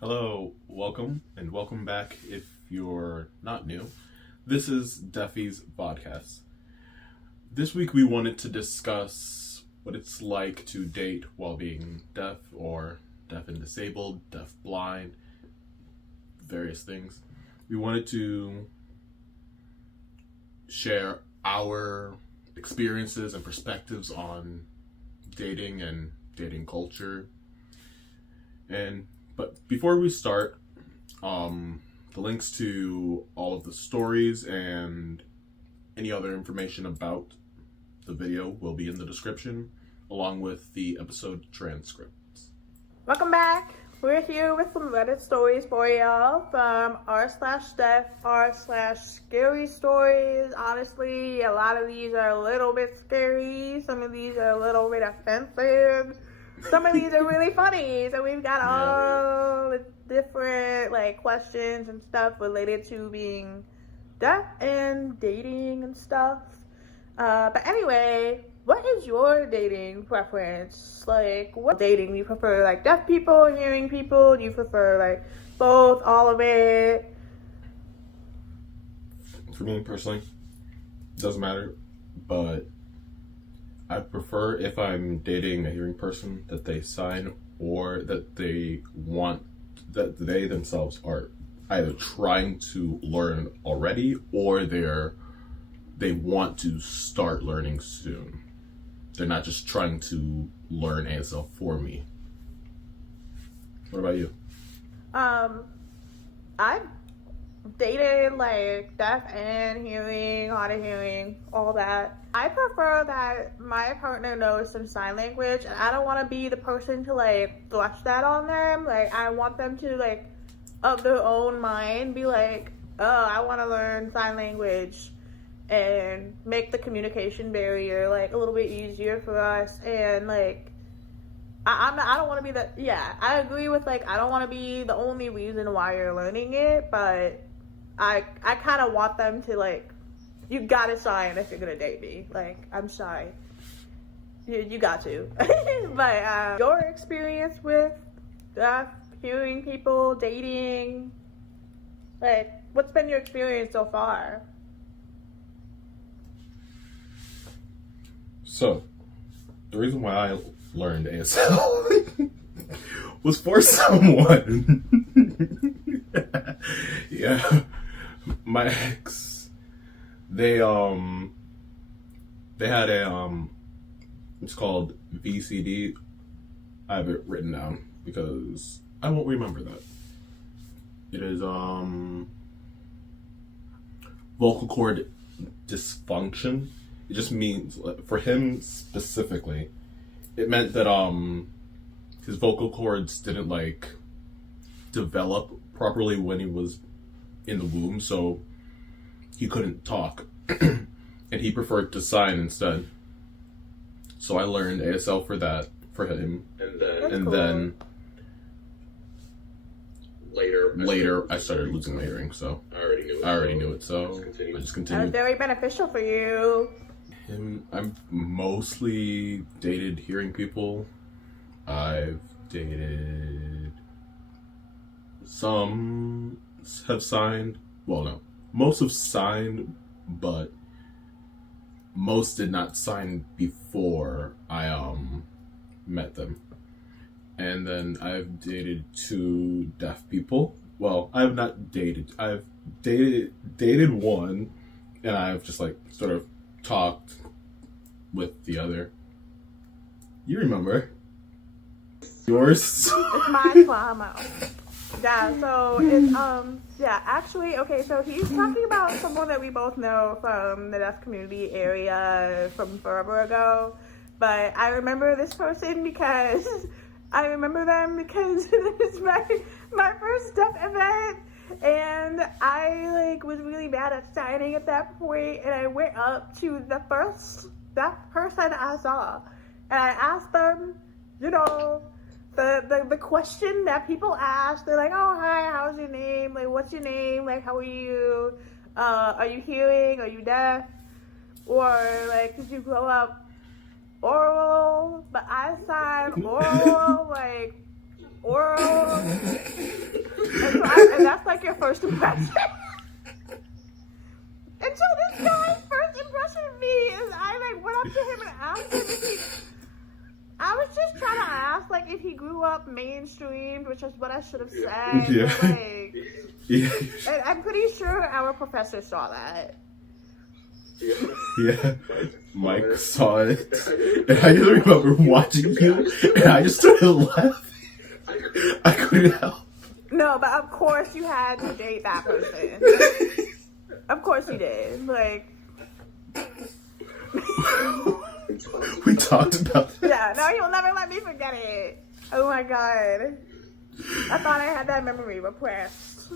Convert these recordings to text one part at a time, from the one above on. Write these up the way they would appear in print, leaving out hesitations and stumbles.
Hello, welcome, and welcome back if you're not new. This is deafiespodcast. This week we wanted to discuss what it's like to date while being deaf or deaf and disabled, deaf blind, various things. We wanted to share our experiences and perspectives on dating and dating culture. But before we start, the links to all of the stories and any other information about the video will be in the description, along with the episode transcripts. Welcome back. We're here with some Reddit stories for y'all from r/deaf, r/scary stories. Honestly, a lot of these are a little bit scary. Some of these are a little bit offensive. Some of these are really funny. So we've got all the different questions and stuff related to being deaf and dating and stuff. But anyway, what is your dating preference? What dating do you prefer? Deaf people, hearing people? Do you prefer both, all of it? For me personally, it doesn't matter, but I prefer, if I'm dating a hearing person, that they sign or that they themselves are either trying to learn already or they want to start learning soon. They're not just trying to learn ASL for me. What about you? I've dated deaf and hearing, hard of hearing, all that. I prefer that my partner knows some sign language, and I don't want to be the person to thrust that on them. I want them to of their own mind be oh, I want to learn sign language, and make the communication barrier a little bit easier for us. And I don't want to be I agree with I don't want to be the only reason why you're learning it, but I kind of want them to you gotta sign if you're gonna date me. I'm sorry, you got to. But your experience with hearing people, dating, what's been your experience so far? So, the reason why I learned ASL was for someone. Yeah, my ex. They had a it's called VCD. I have it written down because I won't remember that. It is vocal cord dysfunction. It just means, for him specifically, it meant that his vocal cords didn't develop properly when he was in the womb, so he couldn't talk. And he preferred to sign instead. So I learned ASL for that, for him. And then later I started losing my hearing, so I already knew it, so I just continued. That was very beneficial for you. I'm mostly dated hearing people. I've dated, some have signed. Well, no, most have signed, but most did not sign before I met them. And then I've dated 2 deaf people. Well, I have not dated. I've dated one, and I've just sort of talked with the other. You remember yours? It's my trauma. Yeah, so it's actually, okay, so he's talking about someone that we both know from the deaf community area from forever ago. But I remember this person because it was my first deaf event, and I was really bad at signing at that point, and I went up to the first deaf person I saw, and I asked them, the question that people ask. They're oh, hi, how's your name? What's your name? How are you? Are you hearing? Are you deaf? Or did you grow up oral? But I signed oral, oral And that's like your first impression. And so this guy's first impression of me is I like went up to him and asked him if he. I was just trying to ask like if he grew up mainstreamed, which is what I should have said. Yeah. But, like, Yeah. and I'm pretty sure our professor saw that. Yeah. Mike saw it, and I just remember watching you, and I just started laughing. I couldn't help. No, but of course you had to date that person. Of course you did. Like. We talked about that. Yeah, no, you'll never let me forget it. Oh my god. I thought I had that memory repressed.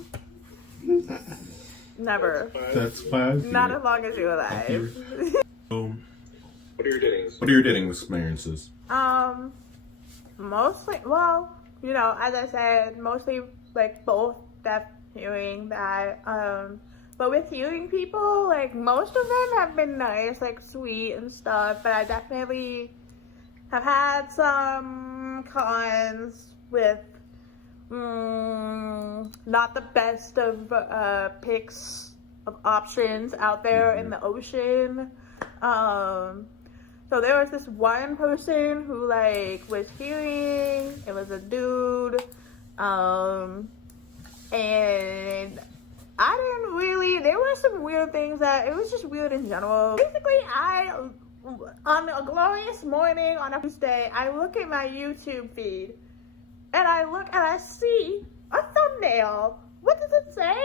Never. That's fine. Not as long as you're alive. What are your dating experiences? Mostly, well, you know, as I said, mostly like both deaf hearing that, but with hearing people, like most of them have been nice, like sweet and stuff, but I definitely have had some cons with not the best of picks of options out there in the ocean. So there was this one person who like was hearing, it was a dude, and I didn't really, there were some weird things that, it was just weird in general. Basically, on a glorious morning on a Tuesday, I look at my YouTube feed, and I see a thumbnail. What does it say?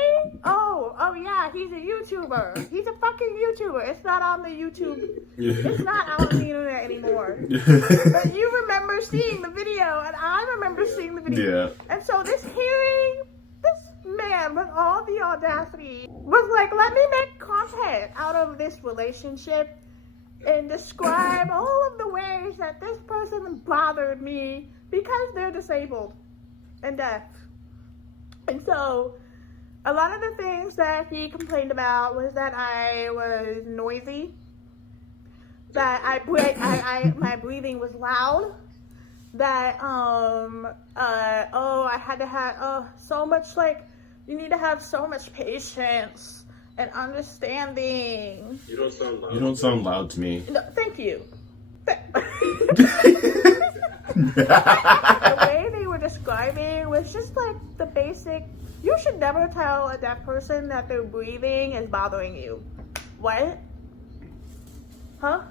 Oh yeah, he's a YouTuber. He's a fucking YouTuber. It's not on the YouTube. It's not out on the internet anymore. But you remember seeing the video, and I remember seeing the video. Yeah. And so this man with all the audacity was like, let me make content out of this relationship and describe all of the ways that this person bothered me because they're disabled and deaf. And so a lot of the things that he complained about was that I was noisy, that my breathing was loud, that I had to have so much, like, you need to have so much patience and understanding. You don't sound loud to me. No, thank you. The way they were describing was just like the basic, you should never tell a deaf person that their breathing is bothering you. What? Huh?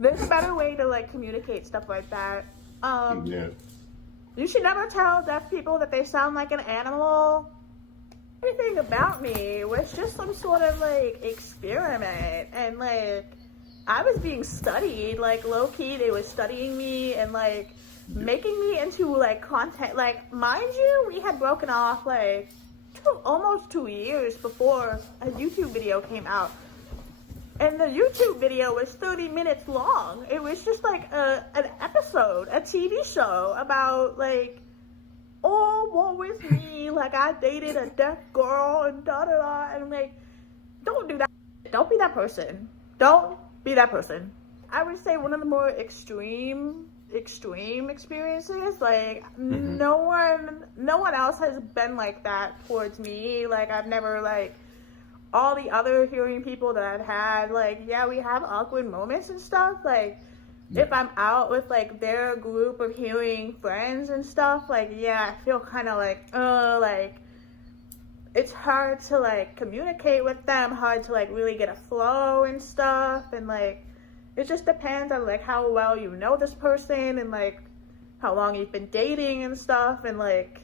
There's a better way to like communicate stuff like that. Yeah. You should never tell deaf people that they sound like an animal. Everything about me was just some sort of like experiment, and like I was being studied, like low-key they were studying me and like making me into like content. Like, mind you, we had broken off like almost 2 years before a YouTube video came out. And the YouTube video was 30 minutes long. It was just like an episode, a TV show about like, oh, woe is me, like I dated a deaf girl and da-da-da, and like, don't do that. Don't be that person. Don't be that person. I would say one of the more extreme experiences, like no one else has been like that towards me. Like, I've never, like, all the other hearing people that I've had, like, yeah, we have awkward moments and stuff. Like, if I'm out with, like, their group of hearing friends and stuff, like, yeah, I feel kind of like, it's hard to, like, communicate with them, hard to, like, really get a flow and stuff, and, like, it just depends on, like, how well you know this person and, like, how long you've been dating and stuff, and, like,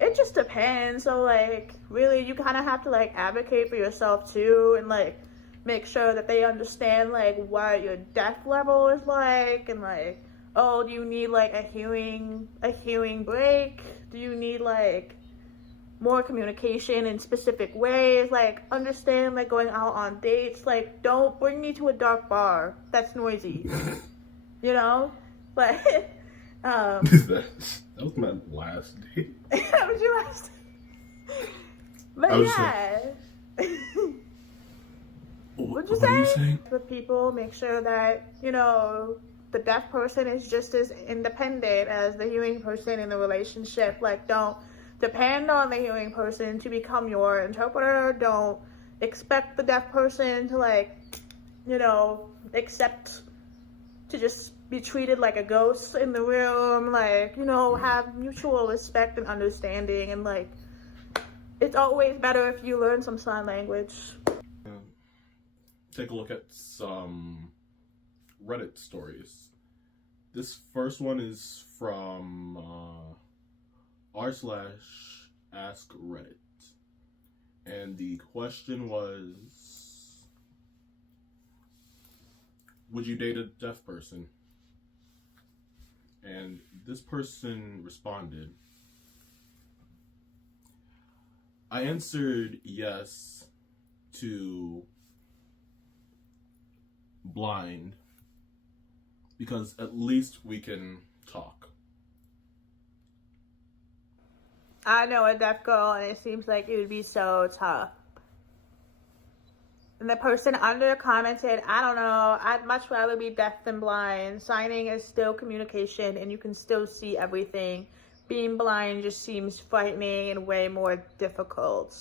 it just depends. So, like, really, you kind of have to, like, advocate for yourself, too, and, like, make sure that they understand, like, what your deaf level is like, and, like, oh, do you need, like, a hearing break? Do you need, like, more communication in specific ways? Like, understand, like, going out on dates, like, don't bring me to a dark bar that's noisy, you know? Like, That was my last date. that was your last date. But yeah. What'd you say? With people, make sure that, you know, the deaf person is just as independent as the hearing person in the relationship. Like, don't depend on the hearing person to become your interpreter. Don't expect the deaf person to, like, you know, accept to just be treated like a ghost in the room. Like, you know, have mutual respect and understanding, and like, it's always better if you learn some sign language. Take a look at some Reddit stories. This first one is from r/askreddit, and the question was, would you date a deaf person? And this person responded, I answered yes to blind because at least we can talk. I know a deaf girl, and it seems like it would be so tough. And the person under commented, I don't know, I'd much rather be deaf than blind. Signing is still communication, and you can still see everything. Being blind just seems frightening and way more difficult.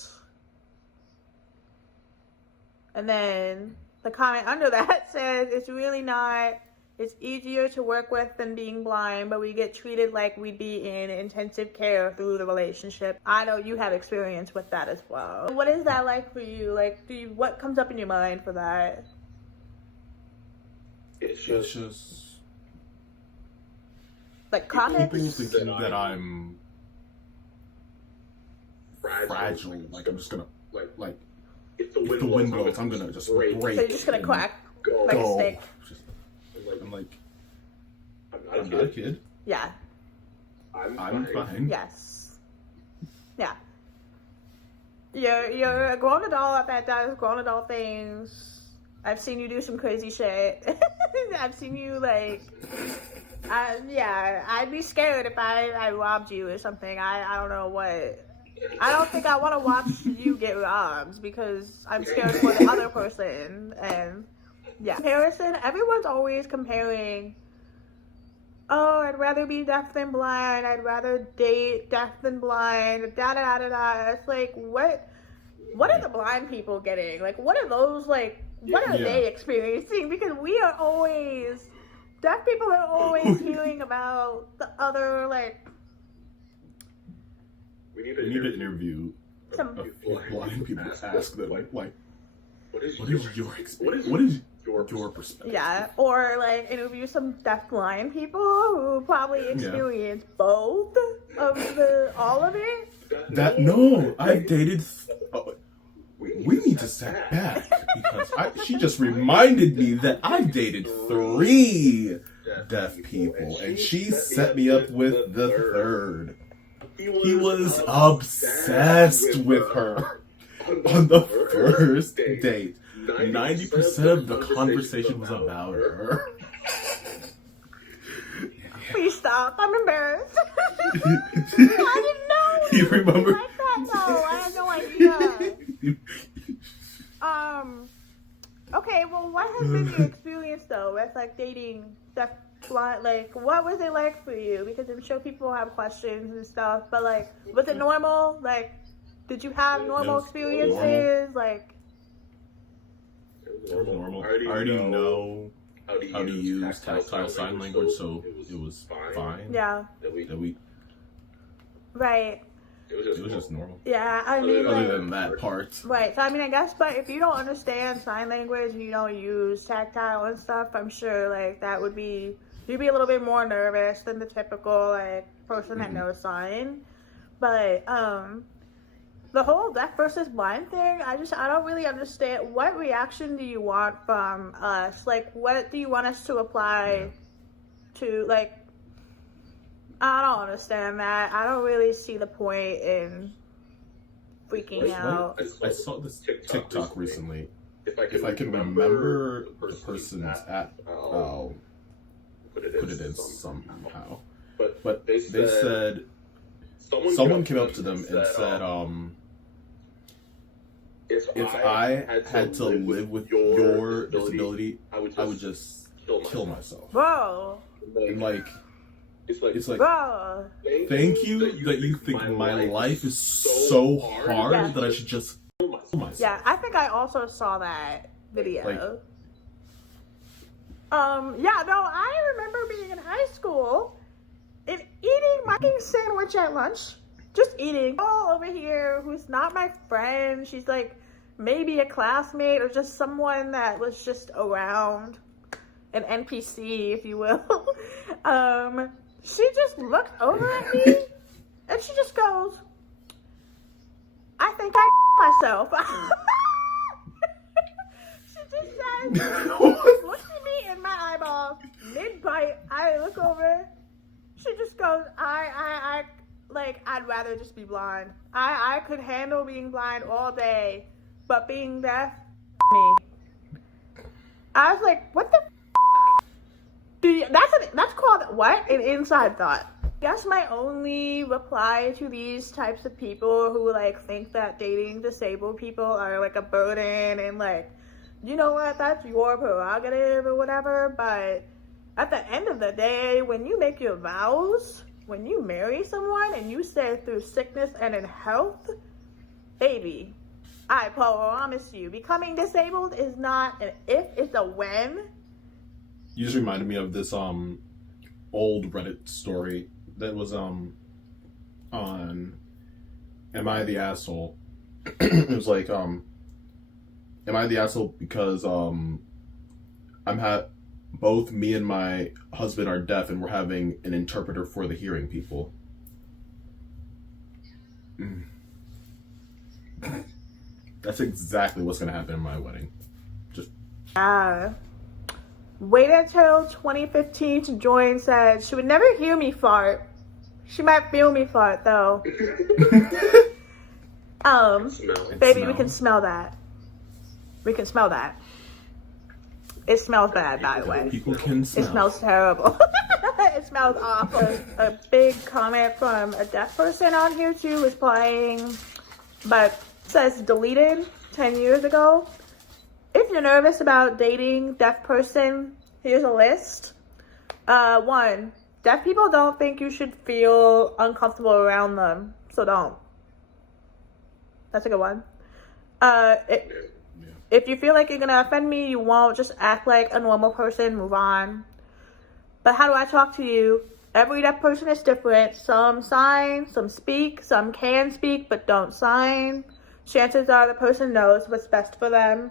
And then the comment under that says, it's really not. It's easier to work with than being blind, but we get treated like we'd be in intensive care through the relationship. I know you have experience with that as well. What is that like for you? Like, what comes up in your mind for that? It's just like comments? People thinking that I'm fragile. Like I'm just gonna like if the wind blows, I'm gonna just break. So you're just gonna crack like a stick. I'm like, I'm not a kid. Yeah. I'm fine. Yes. Yeah. You're a grown adult that does grown adult things. I've seen you do some crazy shit. I've seen you like, I'd be scared if I robbed you or something. I don't know what. I don't think I want to watch you get robbed because I'm scared for the other person. And yeah, comparison. Everyone's always comparing. Oh, I'd rather be deaf than blind. I'd rather date deaf than blind. Da da da da da. It's like, what are the blind people getting? Like, what are those like? What are they experiencing? Because we are always, deaf people are always hearing about the other like. We need to interview some blind people. Ask them like, what is your experience? What is your perspective? Yeah, or like interview some deaf blind people who probably experience both of all of it. I've dated. We need to step back because she just reminded me that I've dated 3 deaf people, and she set me up with the third. He was obsessed with her on the first date. 90% of the conversation was about her. Please stop. I'm embarrassed. I didn't know. You remember? Like that, though. I had no idea. Okay, well, what has been your experience, though, with, like, dating deaf blind? Like, what was it like for you? Because I'm sure people have questions and stuff, but, like, was it normal? Like, did you have normal experiences? Normal. Like, it was normal. I already know how to use tactile sign language, so it was fine. Yeah. That we right. It was just normal. Yeah, I mean, other than that part. Right. So I mean, I guess, but if you don't understand sign language and you don't use tactile and stuff, I'm sure like that would be, you'd be a little bit more nervous than the typical like person that knows sign. But the whole deaf versus blind thing, I don't really understand. What reaction do you want from us? Like, what do you want us to apply to, like, I don't understand that. I don't really see the point in freaking out. I saw this TikTok recently. If I can remember the person's app, I'll put it in somehow. But they said, someone came up to them and said, if I had to live with your disability, I would just kill myself. Whoa. And like, It's like, Bro. thank you that you think my life is so hard that I should just kill myself. Yeah, I think I also saw that video. Like, yeah, no, I remember being in high school and eating my fucking sandwich at lunch. Just eating. All over here who's not my friend. She's like maybe a classmate or just someone that was just around. An NPC, if you will. She just looked over at me and she just goes, I think I myself. She just said, looks at me in my eyeball, mid-bite. I look over. She just goes, I'd rather just be blind. I could handle being blind all day, but being deaf, me. I was like, what the that's called what? An inside thought. I guess my only reply to these types of people who like think that dating disabled people are like a burden and like, you know what, that's your prerogative or whatever, but at the end of the day, when you make your vows, when you marry someone and you say through sickness and in health, baby, I promise you, becoming disabled is not an if, it's a when. You just reminded me of this old Reddit story that was on Am I the Asshole? It was like Am I the Asshole because both me and my husband are deaf and we're having an interpreter for the hearing people. That's exactly what's gonna happen in my wedding. Just wait until 2015 to join. Said she would never hear me fart. She might feel me fart though. Baby, we can smell that. We can smell that. It smells bad, by the way. People can smell. It smells terrible. It smells awful. A big comment from a deaf person on here too was playing, but says deleted 10 years ago. If you're nervous about dating deaf person, here's a list. 1, deaf people don't think you should feel uncomfortable around them, so don't. That's a good one. If you feel like you're gonna offend me, you won't. Just act like a normal person, move on. But how do I talk to you? Every deaf person is different. Some sign, some speak, some can speak but don't sign. Chances are the person knows what's best for them.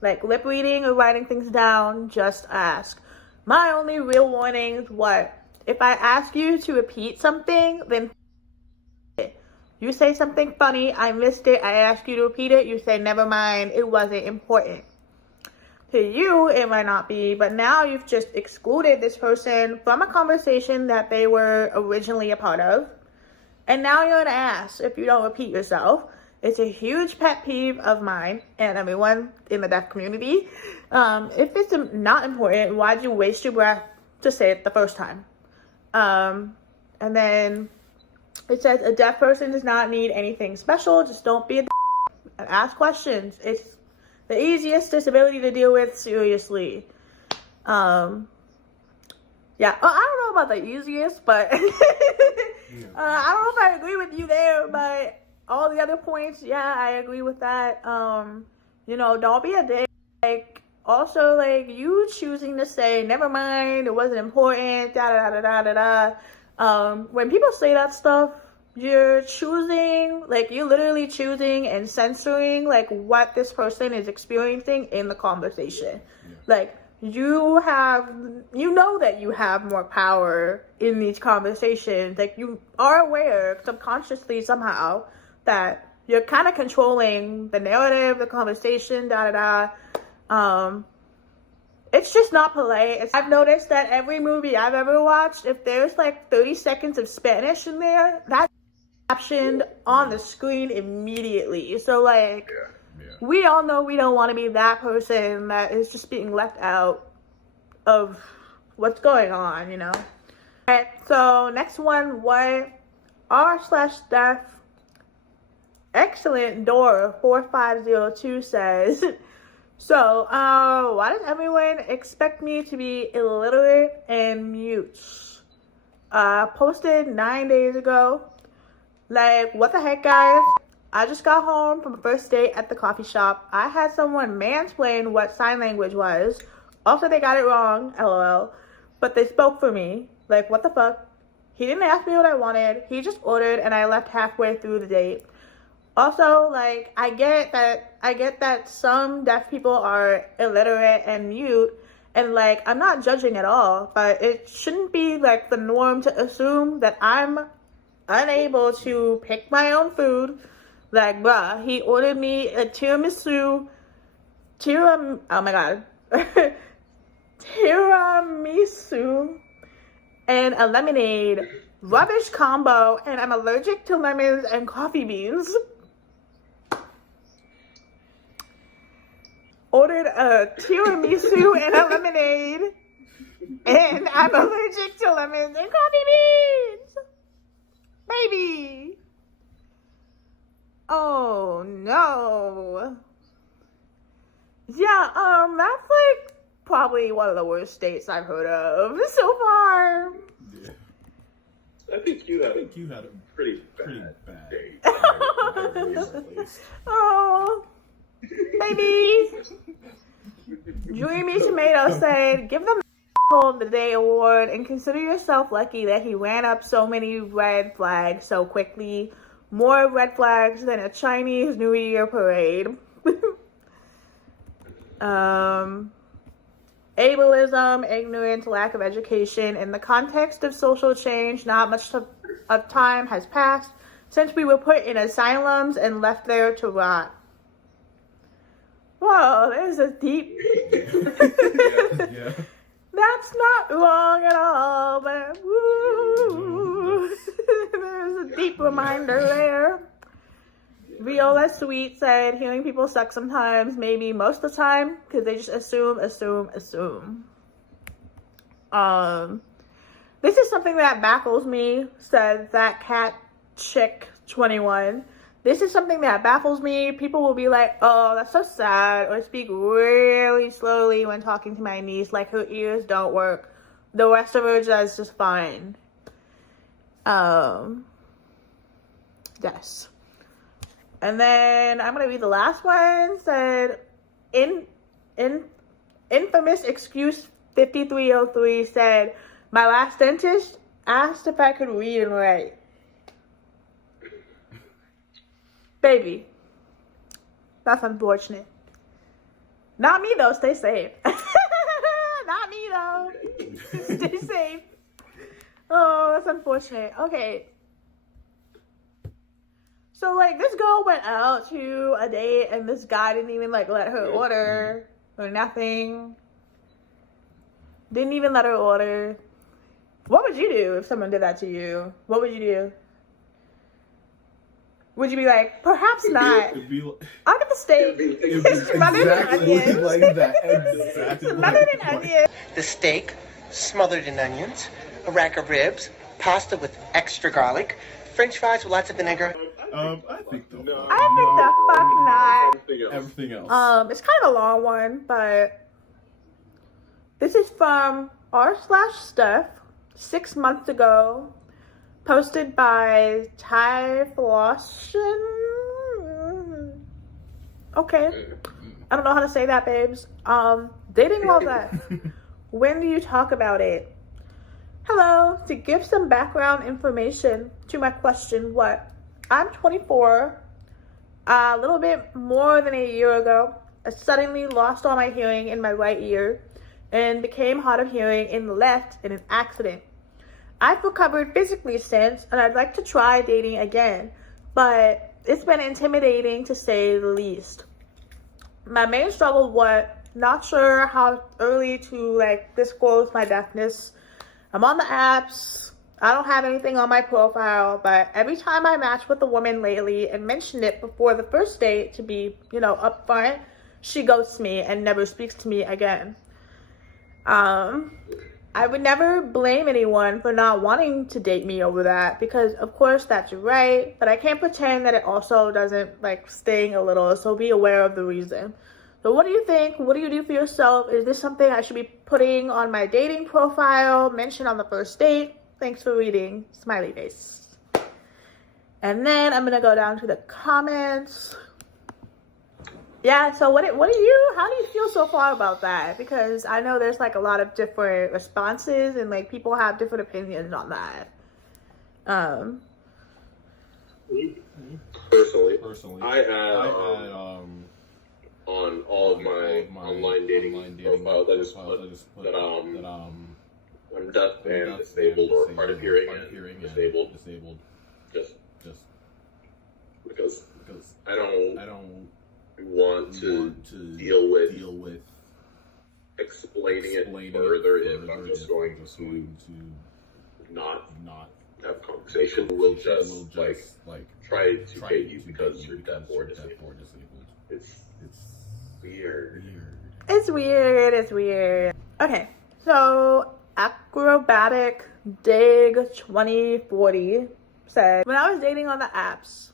Like lip reading or writing things down, just ask. My only real warning is what? If I ask you to repeat something, then you say something funny, I missed it, I ask you to repeat it, you say never mind, it wasn't important. To you, it might not be, but now you've just excluded this person from a conversation that they were originally a part of. And now you're an ass if you don't repeat yourself. It's a huge pet peeve of mine and everyone in the deaf community. If it's not important, why'd you waste your breath to say it the first time? And then it says a deaf person does not need anything special. Just don't be a and ask questions. It's the easiest disability to deal with, seriously. Yeah, I don't know about the easiest, but I don't know if I agree with you there, but all the other points, yeah, I agree with that. You know, don't be a dick. Like, also, like, you choosing to say, never mind, it wasn't important, when people say that stuff, you're choosing, like, you're literally choosing and censoring, like, what this person is experiencing in the conversation. Yeah. Like, you know that you have more power in these conversations. Like, you are aware subconsciously somehow that you're kind of controlling the narrative, the conversation, it's just not polite. I've noticed that every movie I've ever watched, if there's like 30 seconds of Spanish in there, that's captioned on the screen immediately. So like, we all know we don't want to be that person that is just being left out of what's going on, you know? Alright, so next one, what r/deaf excellent door 4502 says, so, why does everyone expect me to be illiterate and mute? Posted 9 days ago. Like, what the heck, guys? I just got home from a first date at the coffee shop. I had someone mansplain what sign language was. Also, they got it wrong, lol. But they spoke for me. Like, what the fuck? He didn't ask me what I wanted. He just ordered and I left halfway through the date. Also, like, I get that some deaf people are illiterate and mute. And, like, I'm not judging at all. But it shouldn't be, like, the norm to assume that I'm unable to pick my own food. Like, bruh, he ordered me a tiramisu, oh my god, tiramisu, and a lemonade, rubbish combo, and I'm allergic to lemons and coffee beans. Ordered a tiramisu and a lemonade, and I'm allergic to lemons and coffee beans. Baby. Oh no. Yeah, that's like probably one of the worst dates I've heard of so far. Yeah. I think you had a pretty bad date. Oh, baby. Dreamy Tomato said, give them the day award and consider yourself lucky that he ran up so many red flags so quickly. More red flags than a Chinese New Year parade. Ableism, ignorance, lack of education. In the context of social change, not much of time has passed since we were put in asylums and left there to rot. Whoa, there's a deep... Yeah. That's not wrong at all, but woo, there's a deep reminder there. Viola Sweet said, hearing people suck sometimes, maybe most of the time, because they just assume. This is something that baffles me, said that cat chick 21. This is something that baffles me. People will be like, oh, that's so sad, or speak really slowly when talking to my niece, like her ears don't work. The rest of her does just fine. Yes. And then I'm going to read the last one. Said, infamous excuse 5303 said, my last dentist asked if I could read and write. Baby, that's unfortunate. Not me though, stay safe. Not me though. Stay safe. Oh, that's unfortunate. Okay. So like this girl went out to a date and this guy didn't even like let her order or nothing. Didn't even let her order. What would you do if someone did that to you? What would you do? Would you be like, perhaps not? I'll get the steak. It's smothered in onions. Like that. Exactly. Smothered in onions. The steak, smothered in onions, a rack of ribs, pasta with extra garlic, French fries with lots of vinegar. I think the fuck not. Everything else. It's kind of a long one, but this is from r/stuff 6 months ago. Posted by Ty Flossion. Okay. I don't know how to say that, babes. Dating while deaf. When do you talk about it? Hello. To give some background information to my question, what? I'm 24. A little bit more than a year ago, I suddenly lost all my hearing in my right ear and became hard of hearing in the left in an accident. I've recovered physically since, and I'd like to try dating again, but it's been intimidating to say the least. My main struggle was not sure how early to disclose my deafness. I'm on the apps. I don't have anything on my profile, but every time I match with a woman lately and mention it before the first date to be, upfront, she ghosts me and never speaks to me again. I would never blame anyone for not wanting to date me over that because, of course, that's right. But I can't pretend that it also doesn't, sting a little. So be aware of the reason. So what do you think? What do you do for yourself? Is this something I should be putting on my dating profile, mention on the first date? Thanks for reading. Smiley face. And then I'm gonna go down to the comments. Yeah, so how do you feel so far about that? Because I know there's like a lot of different responses and like people have different opinions on that. Personally, I had on all of my online dating profiles, I just put that I'm deaf and disabled, or hard of hearing and disabled, just because I don't want to deal with explaining it further if I'm just going to not have conversation. We'll just like try to take you because you're deaf or disabled. It's weird. It's weird. Okay, so Acrobatic Dig 2040 said, when I was dating on the apps,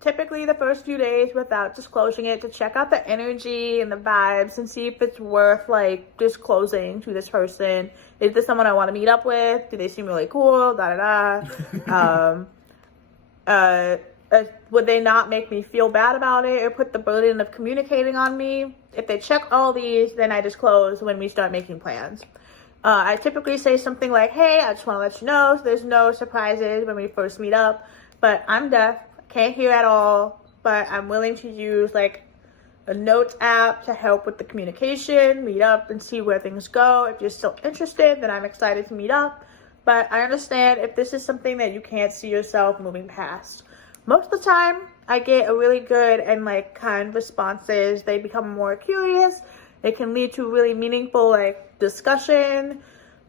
typically the first few days without disclosing it, to check out the energy and the vibes and see if it's worth like disclosing to this person. Is this someone I want to meet up with? Do they seem really cool? Would they not make me feel bad about it or put the burden of communicating on me? If they check all these, then I disclose when we start making plans. I typically say something like, hey, I just want to let you know so there's no surprises when we first meet up, but I'm deaf, can't hear at all, but I'm willing to use like a notes app to help with the communication, meet up and see where things go. If you're still interested, then I'm excited to meet up, but I understand if this is something that you can't see yourself moving past. Most of the time, I get a really good and like kind responses. They become more curious. It can lead to really meaningful like discussion,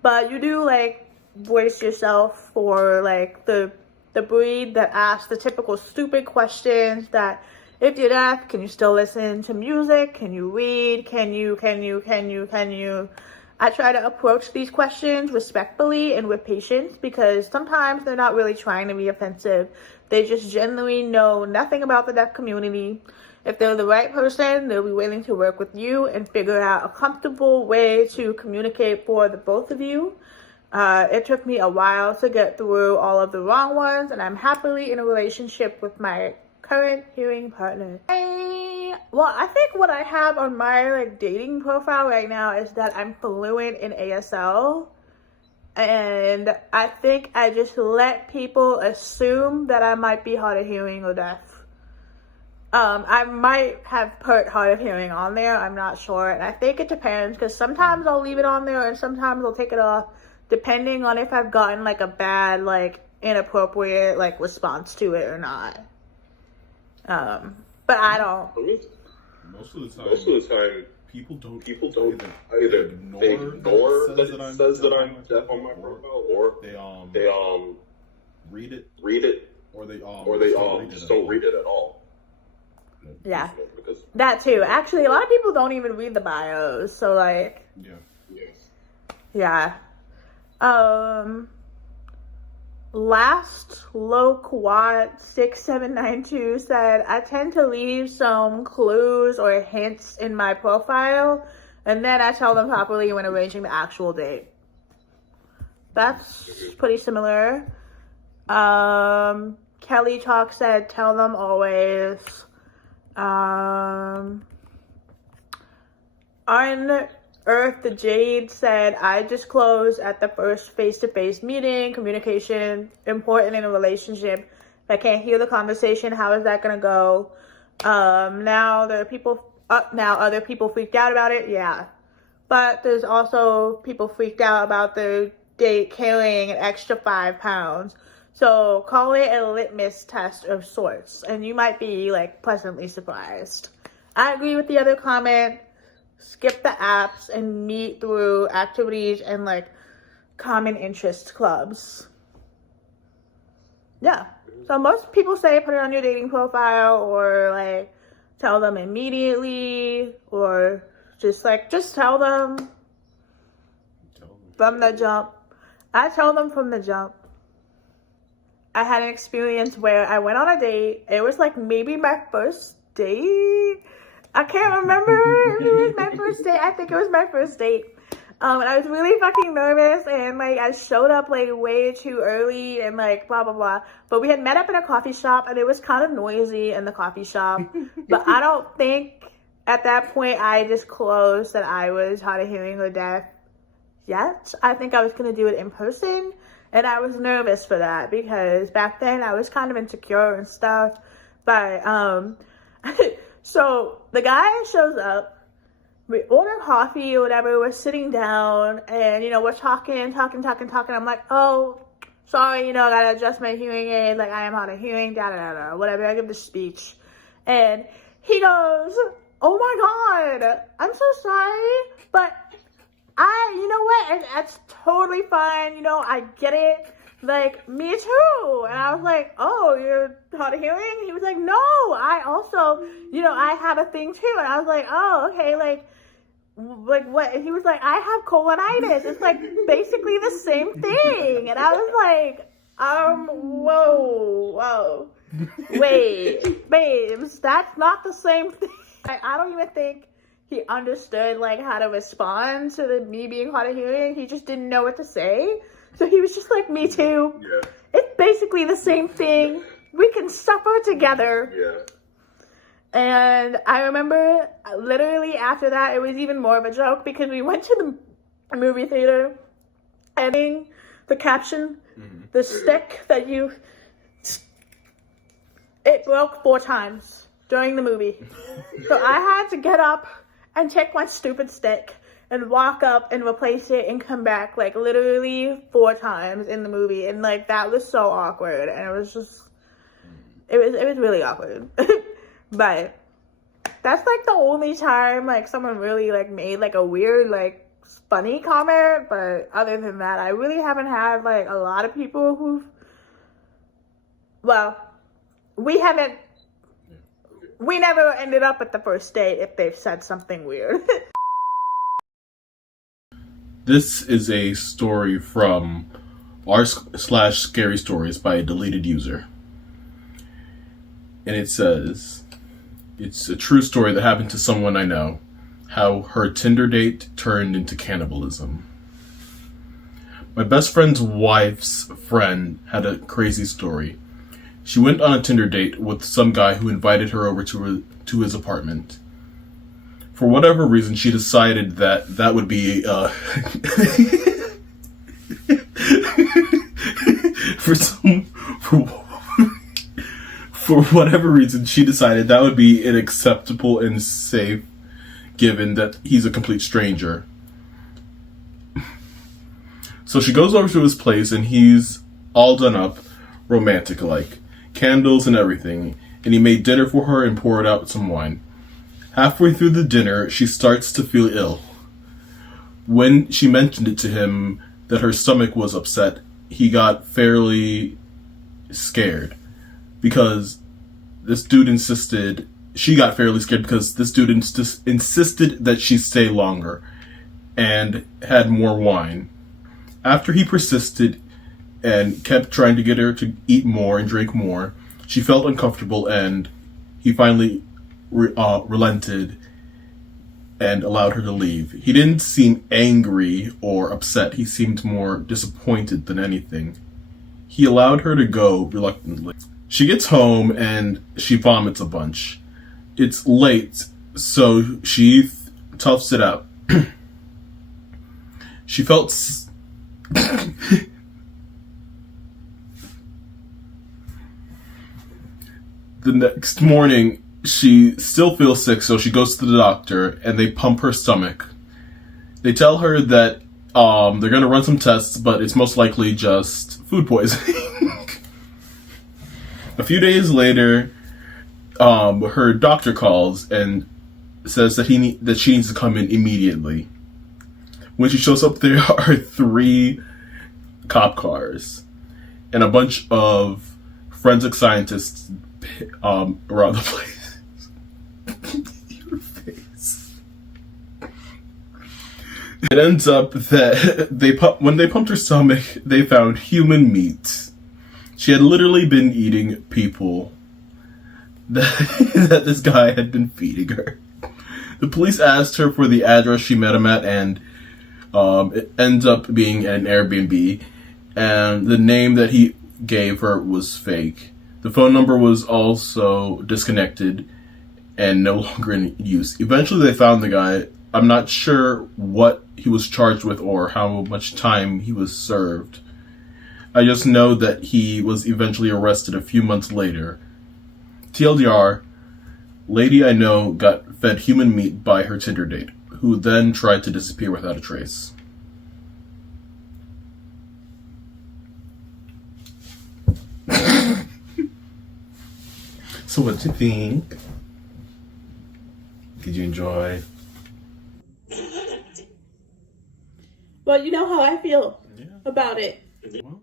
but you do like voice yourself for like the breed that asks the typical stupid questions that if you're deaf, can you still listen to music? Can you read? Can you? I try to approach these questions respectfully and with patience because sometimes they're not really trying to be offensive. They just genuinely know nothing about the deaf community. If they're the right person, they'll be willing to work with you and figure out a comfortable way to communicate for the both of you. It took me a while to get through all of the wrong ones, and I'm happily in a relationship with my current hearing partner. I think what I have on my like dating profile right now is that I'm fluent in ASL, and I think I just let people assume that I might be hard of hearing or deaf. I might have put hard of hearing on there, I'm not sure, and I think it depends because sometimes I'll leave it on there and sometimes I'll take it off depending on if I've gotten like a bad, like inappropriate like response to it or not. But I don't. Most of the time, people don't either ignore that it says that I'm deaf on my profile, or they read it, or they just don't read it at all. Yeah, that too. Actually, a lot of people don't even read the bios, so like, yeah. Last Loquat 6792 said, I tend to leave some clues or hints in my profile, and then I tell them properly when arranging the actual date. That's pretty similar. Kelly Talk said, tell them always. Earth the Jade said, I disclose at the first face-to-face meeting. Communication important in a relationship. If I can't hear the conversation, how is that gonna go? Now other people freaked out about it. Yeah, but there's also people freaked out about the date carrying an extra 5 pounds. So call it a litmus test of sorts, and you might be like pleasantly surprised. I agree with the other comment. Skip the apps and meet through activities and like common interest clubs. Yeah. So most people say put it on your dating profile or like tell them immediately or just tell them from the jump. I tell them from the jump. I had an experience where I went on a date. It was like maybe my first date. I can't remember if it was my first date. I think it was my first date. And I was really fucking nervous, and like I showed up like way too early and like blah blah blah. But we had met up in a coffee shop, and it was kind of noisy in the coffee shop. But I don't think at that point I disclosed that I was hard of hearing or deaf yet. I think I was gonna do it in person, and I was nervous for that because back then I was kind of insecure and stuff. But so the guy shows up. We order coffee or whatever. We're sitting down and, we're talking. I'm like, oh, sorry, I gotta adjust my hearing aid. Like, I am hard of hearing, whatever. I give the speech. And he goes, oh my God, I'm so sorry. But you know what? And that's totally fine. I get it. Like, me too. And I was like, oh, you're hard of hearing? He was like, no, I also, I have a thing too. And I was like, oh, okay, like what? And he was like, I have colonitis. It's like basically the same thing. And I was like, whoa, wait, babes, that's not the same thing. I don't even think he understood like how to respond to me being hard of hearing. He just didn't know what to say. So he was just like, me too. Yeah. It's basically the same thing. We can suffer together. Yeah. And I remember literally after that, it was even more of a joke because we went to the movie theater and the caption, the stick that it broke 4 times during the movie. So I had to get up and take my stupid stick and walk up and replace it and come back like literally 4 times in the movie. And like, that was so awkward. And it was just, it was really awkward. But that's like the only time like someone really like made like a weird like funny comment. But other than that, I really haven't had like a lot of people who've, well, we never ended up at the first date if they've said something weird. This is a story from r/scary stories by a deleted user. And it says, it's a true story that happened to someone I know, how her Tinder date turned into cannibalism. My best friend's wife's friend had a crazy story. She went on a Tinder date with some guy who invited her over to his apartment. For whatever reason, she decided that would be for whatever reason, she decided that would be acceptable and safe, given that he's a complete stranger. So she goes over to his place, and he's all done up, romantic-like, candles and everything, and he made dinner for her and poured out some wine. Halfway through the dinner, she starts to feel ill. When she mentioned it to him that her stomach was upset, he got fairly scared because this dude insisted that she stay longer and had more wine. After he persisted and kept trying to get her to eat more and drink more, she felt uncomfortable, and he finally relented and allowed her to leave. He didn't seem angry or upset. He seemed more disappointed than anything. He allowed her to go reluctantly. She gets home and she vomits a bunch. It's late, so she toughs it out. She felt the next morning, she still feels sick, so she goes to the doctor, and they pump her stomach. They tell her that they're going to run some tests, but it's most likely just food poisoning. A few days later, her doctor calls and says that she needs to come in immediately. When she shows up, there are 3 cop cars and a bunch of forensic scientists around the place. Your face. It ends up that when they pumped her stomach, they found human meat. She had literally been eating people that this guy had been feeding her. The police asked her for the address she met him at, and It ends up being an Airbnb, and the name that he gave her was fake. The phone number was also disconnected and no longer in use. Eventually they found the guy. I'm not sure what he was charged with or how much time he was served. I just know that he was eventually arrested a few months later. TLDR, lady I know got fed human meat by her Tinder date, who then tried to disappear without a trace. So what do you think? Did you enjoy? Well, you know how I feel about it. Well,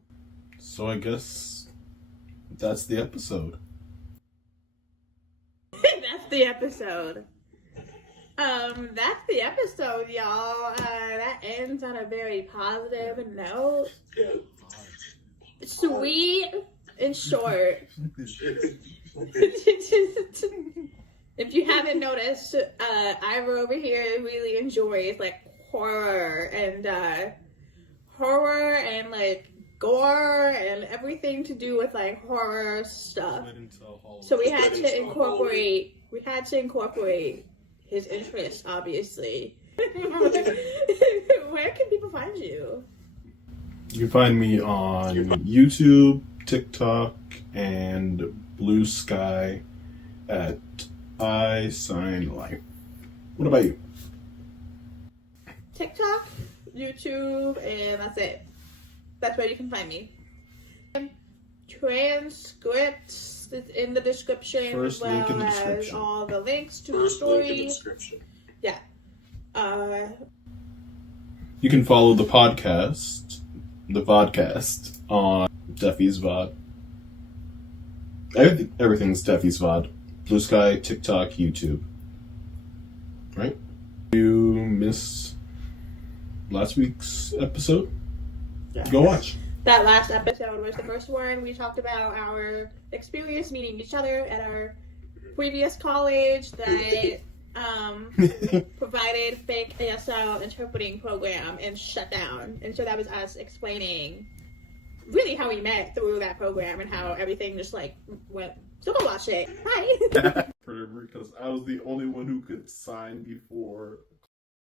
so I guess that's the episode. That's the episode. That's the episode, y'all. That ends on a very positive note. Sweet and short. If you haven't noticed, Iver over here really enjoys like horror and like gore and everything to do with like horror stuff. So we had to incorporate his interests, obviously. Where can people find you? You can find me on YouTube, TikTok, and BlueSky at Skylight. What about you? TikTok, YouTube, and that's it. That's where you can find me. Transcripts is in the description. First link in the description. As all the links to the story. Yeah. You can follow the vodcast on Deafie's Vod. Everything's Deafie's Vod. BlueSky, TikTok, YouTube. Right? You missed last week's episode? Yeah. Go watch. That last episode was the first one. We talked about our experience meeting each other at our previous college that provided fake ASL interpreting program and shut down. And so that was us explaining really how we met through that program and how everything just like went. So go watch it. Hi. Because I was the only one who could sign before